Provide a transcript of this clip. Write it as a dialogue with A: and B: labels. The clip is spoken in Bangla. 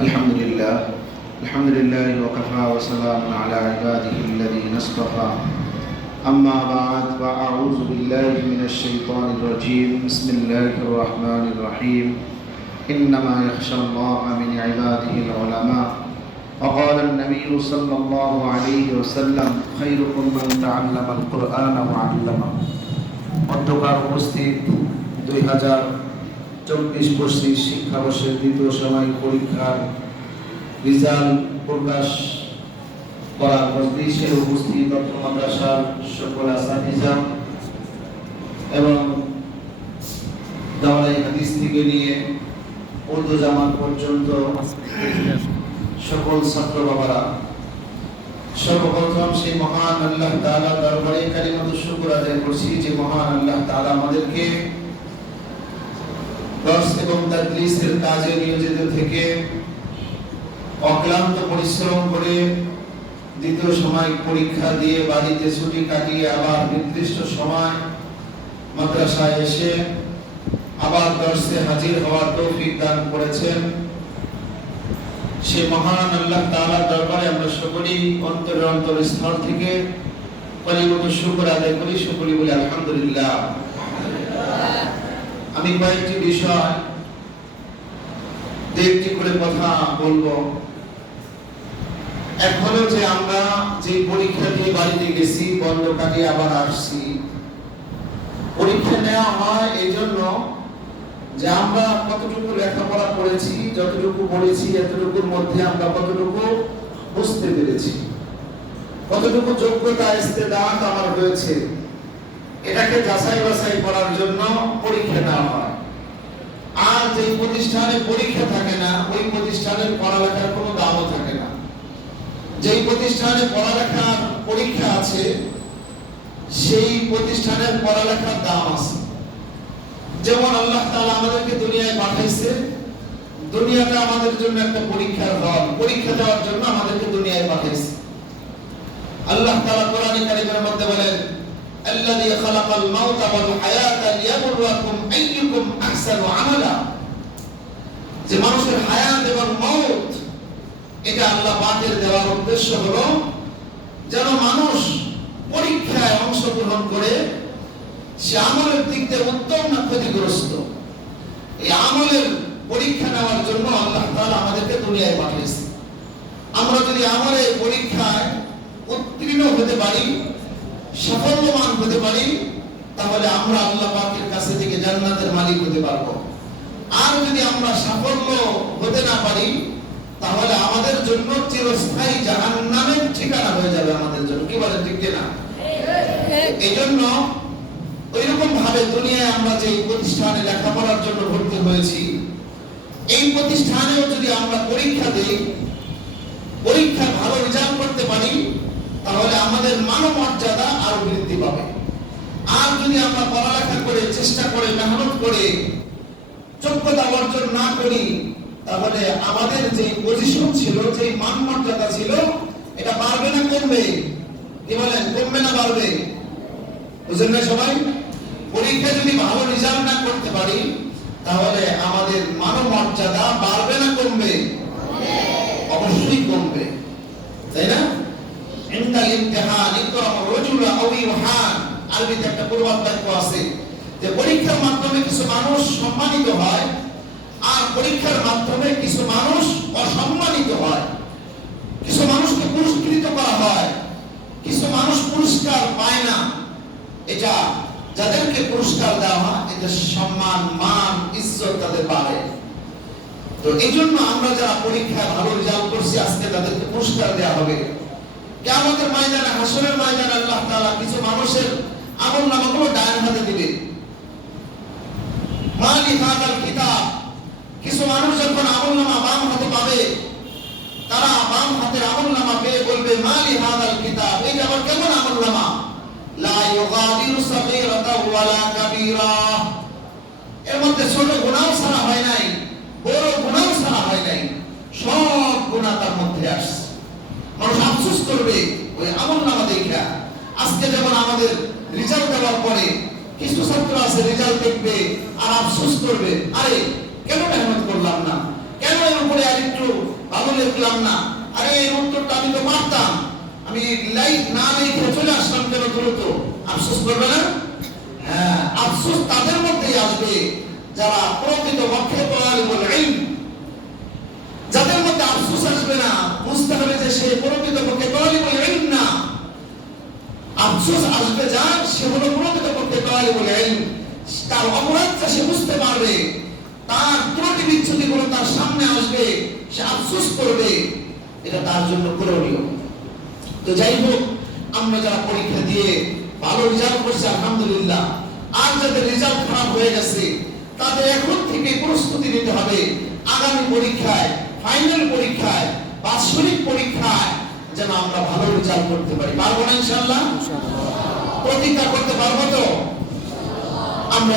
A: الحمد لله الحمد لله وكفى وسلام على عباده الذين اصطفى أما بعد فأعوذ بالله من الشيطان الرجيم بسم الله الرحمن الرحيم إنما يخشى الله من عباده العلماء وقال النبي صلى الله عليه وسلم خيركم من تعلم القرآن وعلمه অধ্যকার উপস্থিত দুই হাজার চব্বিশ, পঁচিশ শিক্ষাবর্ষের দ্বিতীয় সময় পরীক্ষার রেজাল্ট প্রকাশ করার মজলিসে উপস্থিত মাদ্রাসার সকল আসাদিজা এবং দাওয়াই হাদিস থেকে নিয়ে উর্দু জামান পর্যন্ত সকল ছাত্র বাবারা, সর্বপ্রথম সেই মহান আল্লাহ তাআলা দরবারে কালিমাতু শুকর আদায় করছি যে মহান আল্লাহ তাআলা আমাদেরকে দর্শ এবং তাদলিসের কাজে নিয়োজিত থেকে অক্লান্ত পরিশ্রম করে দ্বিতীয় সময় পরীক্ষা দিয়ে বাড়িতে ছুটি কাটিয়ে আবার নির্দিষ্ট সময় মাদ্রাসায় এসে আবার দর্শে হাজির হওয়ার তৌফিক দান করেছেন। সে মহান আল্লাহ তাআলার দরবারে আমরা সকলেই অন্তরের অন্তরস্থল থেকে পরিমত শুকর আদায় করি, সকলেই বলি আলহামদুলিল্লাহ। আমি কয়েকটি বিষয় একটি করে কথা বলব। হলো যে আমরা যে পরীক্ষা দিয়ে বাড়িতে গেছি, বন্ধ কাটিয়ে আবার আসছি। পরীক্ষা নেওয়া হয় এই জন্য যে আমরা কতটুকু লেখাপড়া করেছি, যতটুকু পড়েছি, এতটুকুর মধ্যে আমরা কতটুকু বুঝতে পেরেছি। কতটুকু যোগ্যতা, ইস্তেদাত আমার হয়েছে। এটাকে যাচাই বাছাই করার জন্য পরীক্ষা নেওয়া হয়। আর যে প্রতিষ্ঠানে পরীক্ষা থাকে না, ওই প্রতিষ্ঠানের পড়ালেখার কোনো দামও থাকে না। যেই প্রতিষ্ঠানে পড়ালেখার পরীক্ষা আছে, সেই প্রতিষ্ঠানের পড়ালেখার দাম আছে। যেমন আল্লাহ তাআলা আমাদেরকে দুনিয়ায় পাঠাইছে, দুনিয়াটা আমাদের জন্য একটা পরীক্ষার হল। পরীক্ষা দেওয়ার জন্য আমাদেরকে দুনিয়ায় পাঠাইছে। আল্লাহ তাআলা কোরআনে কারিমের মধ্যে বলেন খালাকাল মাউতা ওয়াল হায়াতা লিয়াবলুয়াকুম আইয়ুকুম আহসানু আমালা যে মানুষের হায়াত এবং মউত এটা আল্লাহ পাকের দেওয়ার উদ্দেশ্য হলো যেন মানুষ পরীক্ষায় অংশগ্রহণ করে, সে আমলের দিক দিয়ে উত্তম না ক্ষতিগ্রস্ত। এই আমলের পরীক্ষা নেওয়ার জন্য আল্লাহ তাআলা আমাদেরকে দুনিয়ায় পাঠিয়েছে। আমরা যদি আমলে পরীক্ষায় উত্তীর্ণ হতে পারি সাফল্যমান হতে পারি, তাহলে আমরা আল্লাহ পাকের কাছে থেকে জান্নাতের মালিক হতে পারব। আর যদি আমরা সাফল্য হতে না পারি, তাহলে আমাদের জন্য চিরস্থায়ী জাহান্নামের ঠিকানা হয়ে যাবে আমাদের জন্য। কি বলেন, ঠিক না এই জন্য ওইরকম ভাবে দুনিয়ায় আমরা যে প্রতিষ্ঠানে লেখাপড়ার জন্য ভর্তি হয়েছি, এই প্রতিষ্ঠানেও যদি আমরা পরীক্ষা দেই পরীক্ষা ভালো রেজাল্ট করতে পারি, তাহলে আমাদের মানব মর্যাদা আরও বৃদ্ধি পাবে। আর যদি আমরা পড়ালেখা করে, চেষ্টা করে, মেহনত করে, যোগ্যতা অর্জন না করি, তাহলে আমাদের যে পজিশন ছিল, যে মান মর্যাদা ছিল, এটা বাড়বে না কমবে? কি বলেন, কমবে না বাড়বে? বুঝলেন না সবাই? পরীক্ষা যদি ভালো রেজাল্ট না করতে পারি, তাহলে আমাদের মানব মর্যাদা বাড়বে না পরীক্ষার মাধ্যমে কিছু মানুষ সম্মানিত হয় আর পরীক্ষার মাধ্যমে কিছু মানুষ অসম্মানিত হয়। কিছু মানুষকে পুরস্কৃত করা হয়, কিছু মানুষ পুরস্কার পায় না। এটা যাদেরকে পুরস্কার দেওয়া হয়, এটা সম্মান, মান, ইজ্জত তাদের বাড়ে। তো এই আমরা যারা পরীক্ষায় ভালো রেজাল্ট করছি, আজকে তাদেরকে পুরস্কার দেওয়া হবে। কিয়ামতের ময়দানে, হাসরের ময়দানে আল্লাহ তাআলা কিছু মানুষের আমল নামাগুলো ডান হাতে দিবে। মালি হাদাল কিতাব। কিছু মানুষ যখন আমল নামা বাম হাতে পাবে, তারা বাম হাতের আমল নামা পেয়ে বলবে, মালি হাদাল কিতাব, এই যে আমার কেমন আমল নামা? লা ইউগাদিরু সাগীরাতাও ওয়ালা কাবীরা। এর মধ্যে ছোট গুনাহ ছাড়া হয় নাই, বড় গুনাহ ছাড়া হয় নাই, সব গুনাহ তার মধ্যে আসছে। মানুষ করবে ওই আমল নামা দেখা। আজকে যেমন আমাদের রেজাল্ট দেওয়ার পরে কিছু ছাত্র আছে, রেজাল্ট দেখবে আর আফসোস করবে। আরে, কেন মেহনত করলাম না? কেন এর উপরে আর একটু ভালো লিখলাম না? আরে, এর উত্তরটা আমি তো পারতাম। আমি লাইট না লিখে চলে আসলাম কেন দ্রুত? আফসোস করবে না? হ্যাঁ আফসোস তাদের মধ্যেই আসবে। যারা প্রকৃত পক্ষে ইলম যাদের মধ্যে আফসোস আসবে না। বুঝতে হবে যে সে প্রকৃত পক্ষে তালিবুল ইলম না। আফসোস আসবে যার, সে হলো প্রকৃত পক্ষে তালিবুল ইলম। তার অপরাধটা সে বুঝতে পারবে, তার ত্রুটি বিচ্ছুতি গুলো তার সামনে আসবে, সে আফসোস করবে। এটা তার জন্য করণীয়। তো যাই হোক, আমরা যারা পরীক্ষা দিয়ে ভালো রেজাল্ট করছি, আলহামদুলিল্লাহ, আর যাদের রেজাল্ট খারাপ হয়ে গেছে, তাদের এখন থেকে প্রস্তুতি নিতে হবে। আগামী পরীক্ষায় ফাইনাল পরীক্ষায়, বাৎসরিক পরীক্ষায় যেন আমরা ভালো রেজাল্ট করতে পারি। পারব না ইনশাল্লাহ প্রতিজ্ঞা করতে পারব তো? আমরা